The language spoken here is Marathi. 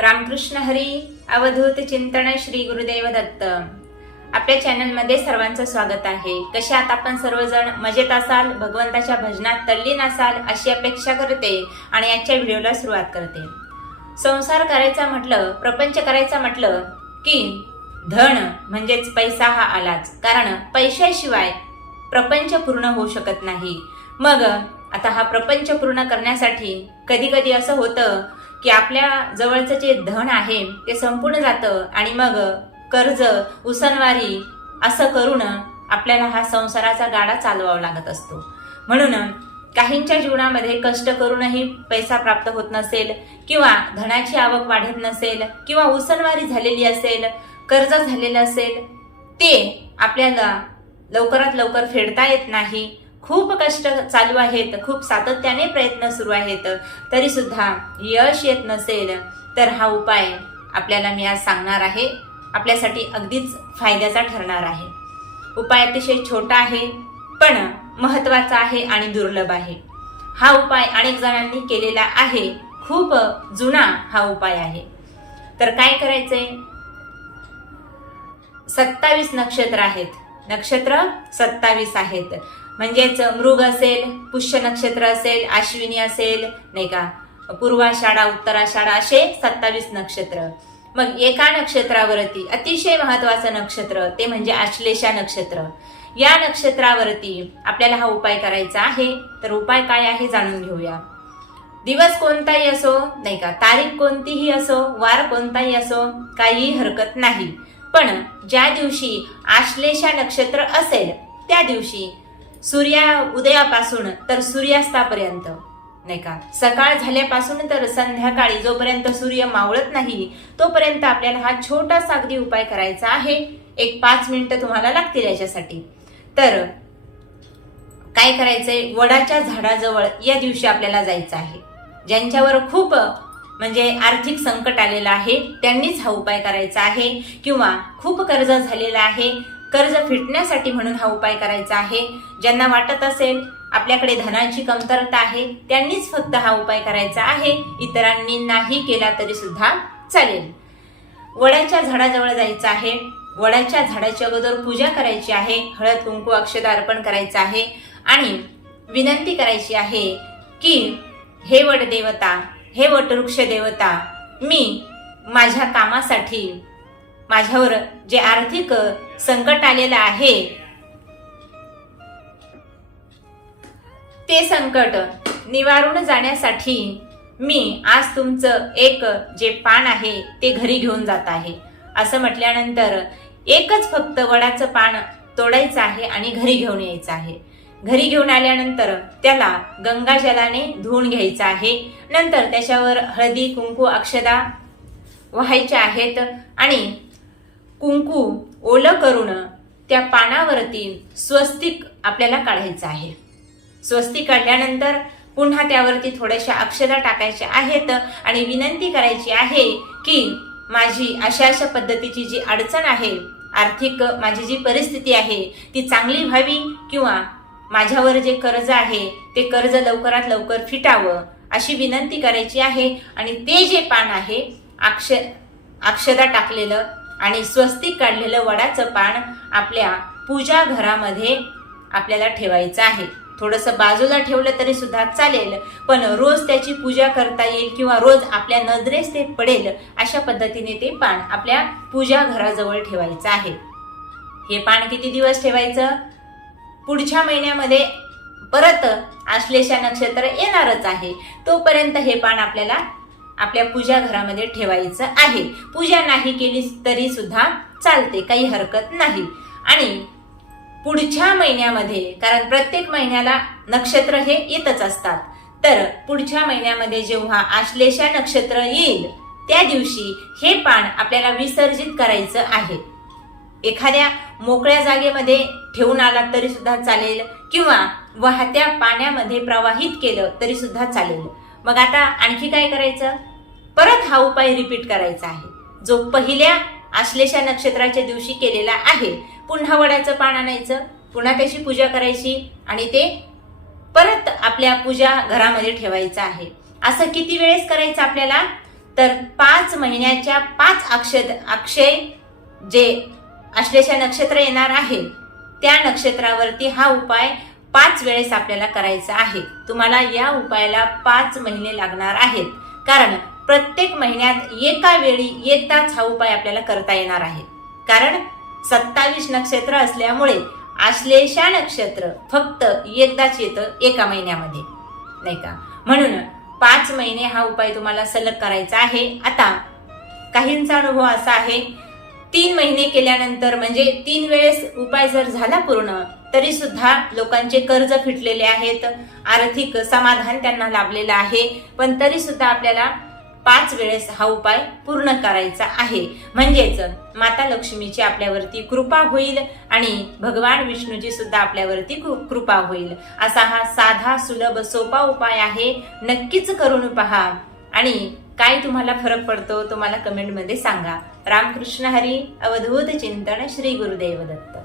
रामकृष्ण हरी अवधूत चिंतन श्री गुरुदेव दत्त. आपल्या चॅनलमध्ये सर्वांचं स्वागत आहे. कशा आता आपण सर्वजण? मजेत असाल? भगवंताच्या भजनात तल्लीन असाल? अशी अपेक्षा करते आणि आजच्या व्हिडिओला सुरुवात करते. संसार करायचा म्हटलं प्रपंच करायचा म्हटलं की धन म्हणजेच पैसा हा आलाच. कारण पैशाशिवाय प्रपंच पूर्ण होऊ शकत नाही. मग आता हा प्रपंच पूर्ण करण्यासाठी कधी कधी असं होतं की आपल्या जवळचं जे धन आहे ते संपूर्ण जातं आणि मग कर्ज उसनवारी असं करून आपल्याला हा संसाराचा गाडा चालवावा लागत असतो. म्हणून काहींच्या जीवनामध्ये कष्ट करूनही पैसा प्राप्त होत नसेल किंवा धनाची आवक वाढत नसेल किंवा उसनवारी झालेली असेल कर्ज झालेलं असेल ते आपल्याला लवकरात लवकर फेडता येत नाही. खूप कष्ट चालू आहेत खूप सातत्याने प्रयत्न सुरू आहेत तरी सुद्धा यश येत नसेल तर हा उपाय आपल्याला मी आज सांगणार आहे. आपल्यासाठी अगदीच फायद्याचा ठरणार आहे. उपाय अतिशय छोटा आहे पण महत्त्वाचा आहे आणि दुर्लभ आहे. हा उपाय अनेक जणांनी केलेला आहे खूप जुना हा उपाय आहे. तर काय करायचंय? सत्तावीस नक्षत्र आहेत. नक्षत्र सत्तावीस आहेत. म्हणजेच मृग असेल पुष्य नक्षत्र असेल अश्विनी असेल नाही का? पूर्वाषाढा उत्तराषाढा असे सत्तावीस नक्षत्र. मग एका नक्षत्रावरती अतिशय महत्वाचं नक्षत्र ते म्हणजे आश्लेषा नक्षत्र. या नक्षत्रावरती आपल्याला हा उपाय करायचा आहे. तर उपाय काय आहे जाणून घेऊया. दिवस कोणताही असो नाही का? तारीख कोणतीही असो वार कोणताही असो काही हरकत नाही. पण ज्या दिवशी आश्लेषा नक्षत्र असेल त्या दिवशी सूर्या उदयापासून तर सूर्यास्तापर्यंत नाही का? सकाळ झाल्यापासून तर संध्याकाळी जोपर्यंत सूर्य मावळत नाही तोपर्यंत आपल्याला हा छोटासा अगदी उपाय करायचा आहे. एक पाच मिनिटं तुम्हाला लागतील याच्यासाठी. तर काय करायचंय? वडाच्या झाडाजवळ या दिवशी आपल्याला जायचं आहे. ज्यांच्यावर खूप म्हणजे आर्थिक संकट आलेलं आहे त्यांनीच हा उपाय करायचा आहे किंवा खूप कर्ज झालेला आहे कर्ज फिटण्यासाठी म्हणून हा उपाय करायचा आहे. ज्यांना वाटत असेल आपल्याकडे धनाची कमतरता आहे त्यांनीच फक्त हा उपाय करायचा आहे. इतरांनी नाही केला तरी सुद्धा चालेल. वडाच्या झाडाजवळ जायचं आहे. वडाच्या झाडाच्या अगोदर पूजा करायची आहे. हळद कुंकू अक्षदा अर्पण करायचं आहे. आणि विनंती करायची आहे की हे वडदेवता हे वटवृक्ष देवता मी माझ्या कामासाठी माझ्यावर जे आर्थिक संकट आलेलं आहे ते संकट निवारून जाण्यासाठी मी आज तुमचं एक जे पान आहे ते घरी घेऊन जात आहे. असं म्हटल्यानंतर एकच फक्त वडाचं पान तोडायचं आहे आणि घरी घेऊन यायचं आहे. घरी घेऊन आल्यानंतर त्याला गंगा जलाने धुवून घ्यायचं आहे. नंतर त्याच्यावर हळदी कुंकू अक्षदा व्हायच्या आहेत आणि कुंकू ओलं करून त्या पानावरती स्वस्तिक आपल्याला काढायचं आहे. स्वस्तिक काढल्यानंतर पुन्हा त्यावरती थोड्याशा अक्षरा टाकायच्या आहेत आणि विनंती करायची आहे की माझी अशा अशा पद्धतीची जी अडचण आहे आर्थिक माझी जी परिस्थिती आहे ती चांगली व्हावी किंवा माझ्यावर जे कर्ज आहे ते कर्ज लवकरात लवकर फिटावं अशी विनंती करायची आहे. आणि ते जे पान आहे अक्ष अक्षदा टाकलेलं आणि स्वस्तिक काढलेलं वडाचं पान आपल्या पूजा घरामध्ये आपल्याला ठेवायचं आहे. थोडंसं बाजूला ठेवलं तरी सुद्धा चालेल पण रोज त्याची पूजा करता येईल किंवा रोज आपल्या नजरेस ते पडेल अशा पद्धतीने ते पान आपल्या पूजा घराजवळ ठेवायचं आहे. हे पान किती दिवस ठेवायचं? पुढच्या महिन्यामध्ये परत आश्लेषा नक्षत्र येणारच आहे. तोपर्यंत हे पान आपल्याला आपल्या पूजा घरामध्ये ठेवायचं आहे. पूजा नाही केली तरी सुद्धा चालते काही हरकत नाही. आणि पुढच्या महिन्यामध्ये कारण प्रत्येक महिन्याला नक्षत्र हे येतच असतात. तर पुढच्या महिन्यामध्ये जेव्हा आश्लेषा नक्षत्र येईल त्या दिवशी हे पान आपल्याला विसर्जित करायचं आहे. एखाद्या मोकळ्या जागेमध्ये ठेवून आलात तरी सुद्धा चालेल. किंवा वाहत्या पाण्यामध्ये प्रवाहित केलं तरी सुद्धा चालेल. मग आता आणखी काय करायचं? परत हा उपाय रिपीट करायचा आहे. जो पहिल्या आश्लेषा नक्षत्राच्या दिवशी केलेला आहे. पुन्हा वड्याचं पान आणायचं पुन्हा त्याची पूजा करायची आणि ते परत आपल्या पूजा घरामध्ये ठेवायचं आहे. असं किती वेळेस करायचं आपल्याला? तर पाच महिन्याच्या पाच अक्षद अक्षय जे आश्लेषा नक्षत्र येणार आहे. त्या नक्षत्रावरती हा उपाय पाच वेळेस आपल्याला करायचा आहे. तुम्हाला या उपायाला पाच महिने लागणार आहेत. कारण प्रत्येक महिन्यात एका वेळी येताच हा उपाय आपल्याला करता येणार आहे. कारण सत्तावीस नक्षत्र असल्यामुळे आश्लेषा नक्षत्र फक्त एकदाच येतं एका महिन्यामध्ये. नाही का? म्हणून पाच महिने हा उपाय तुम्हाला सलग करायचा आहे. आता काहींचा अनुभव असा आहे तीन महिने केल्यानंतर म्हणजे तीन वेळेस उपाय जर झाला पूर्ण तरी सुद्धा लोकांचे कर्ज फिटलेले आहेत आर्थिक समाधान त्यांना लाभलेलं आहे पण तरी सुद्धा आपल्याला पाच वेळेस हा उपाय पूर्ण करायचा आहे. म्हणजेच माता लक्ष्मीची आपल्यावरती कृपा होईल आणि भगवान विष्णूची सुद्धा आपल्यावरती कृ- कृपा होईल. असा हा साधा सुलभ सोपा उपाय आहे. नक्कीच करून पहा. आणि काय तुम्हाला फरक पडतो तुम्हाला कमेंटमध्ये सांगा. रामकृष्ण हरी अवधूत चिंतन श्री गुरुदेव दत्त.